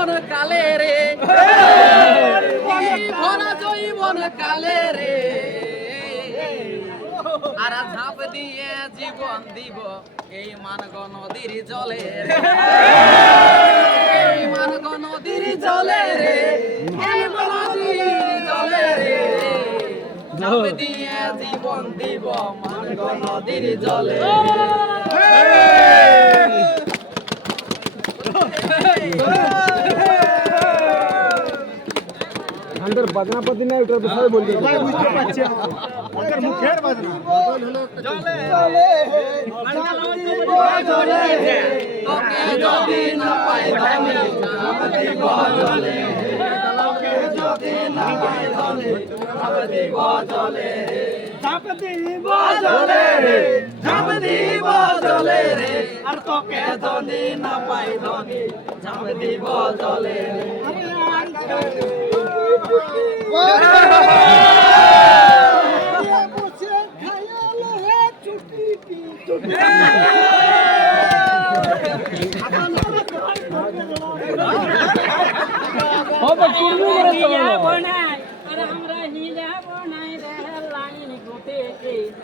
জৈবন কালে রে ভরা জৈবন কালে রে আর ঝাঁপ দিয়ে জীবন দিব এই মানগ নদীর জলে এই মানগ নদীর জলে রে এই নদীর জলে রে ঝাঁপ দিয়ে জীবন দিব মানগ নদীর জলে अंदर बजना पति नहीं उतर बिसाए बोल दे भाई बुझते पाछे अंदर मुखेर बजना জলে জলে তোকে যদি না পাই ধনে ঝাঁপ দিব জলে তোকে যদি না পাই ধনে ঝাঁপ দিব জলে ঝাঁপ দিব জলে রে ঝাঁপ দিব জলে রে আর তোকে যদি না পাই ধনে ঝাঁপ দিব জলে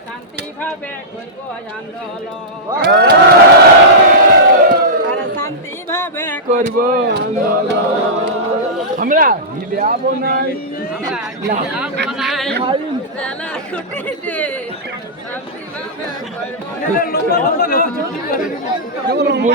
শান্তি ভাবে করব আন্দোলন শান্তি ভাবে করব আমরা হিলাব নাই শান্তি ভাবে করব